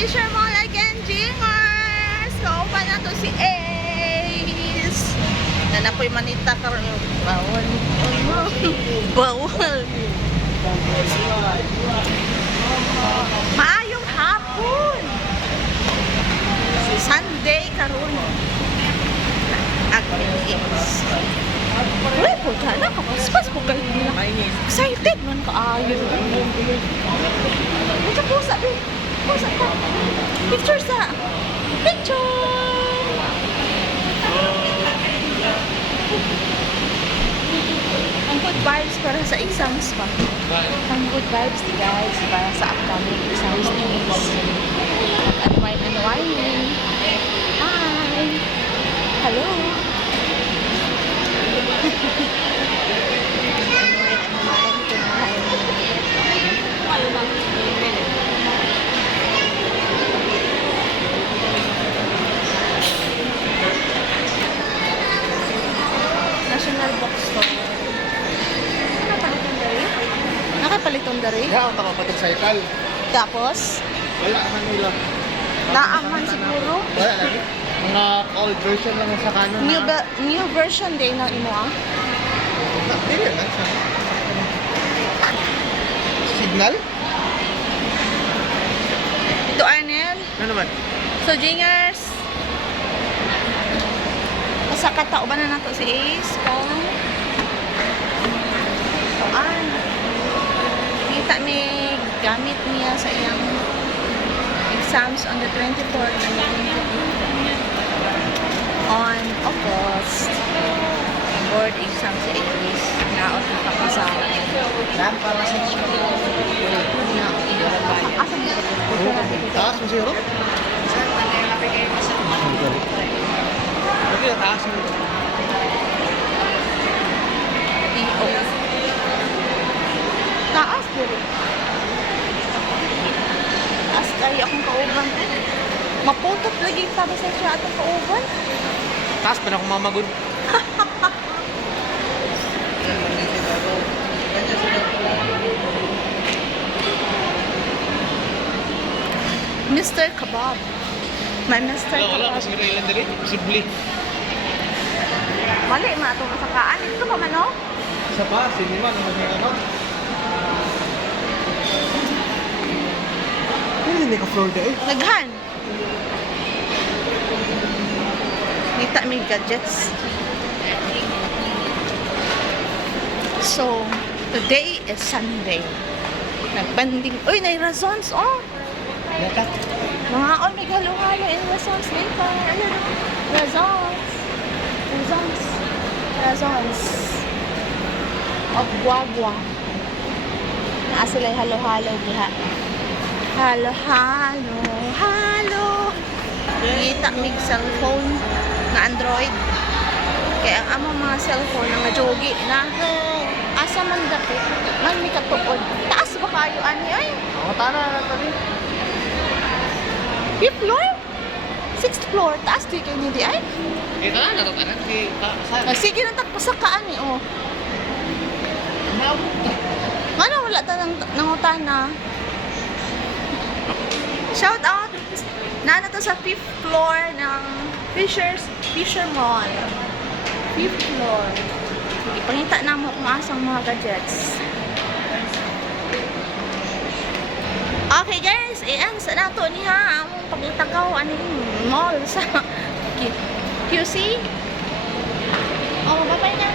Fisher Mall again, Jingers! Kaupan na to si Ace. Na po'y manita karon. Bawal. Bawal. Maayong hapon. Sunday karon. Agmin Ace. Uy, po na kapaspas po kayo nila. Excited man kaayo. Ito pusa, be. Pusa ka. Picture sa. Picture! Ang good vibes para sa exams pa. Ang good vibes, guys, para sa upcoming exams ni Ace. Unwind. Hi! Hello! National Bookstore. Nakapaliton dari? Ya, ang takapatog cycle. Tapos, Wala man nila. naaman siguro. Wala lagi. Mga old version lang sa kanon. New version din na imo ah. Dili lang sa signal? Ito Arnel. Ano naman? So Jingers. Sa katao ba na nato si Ace kang kita may gamit niya sa iyang exams on the 24th on August. Board exam si Ace. Naot na kapasara. Saan para sa taas mo zero? Lagi taas mo. Taas dito. Taas kayo akong kauban. Maputot lagi tabi sa siya atong kauban. Taas pa na akong mamagod. Mr. Kebab. May Mr. Wala Kebab. kasi ilan dali. Posible. Mali, mga itong masakaan. Ito pa man, oh. Sa ba? Sinima naman yung ano? Hindi ka floor day. Naghan. Kita may gadgets. So, today is Sunday. Nagbanding. Uy, na-razons, oh. Nata. Mga on, may halo-halo in razons later. Ayan, razons. Razons. Agwagwa. Naa sila'y halo-halo diha. Halo. Kita mig cellphone na Android. Kaya ang among mga cellphone nga jogi na asa man dapit man mi katuod. Taas ba kayo ani ay? Ako tana na tali. 5th floor? 6th floor? Taas di kayo hindi ay? Ito na, natatanan. Sige na tagpasakaan ni oh. Ano wala ta nangutan na? Shout out na to sa 5th floor ng Fisher Mall. 5th floor. Ipangita na mo kung asang mga gadgets. Okay guys, iyan sa nato niya ang pagtakaw aning mall sa QC. Oh, bye-bye na.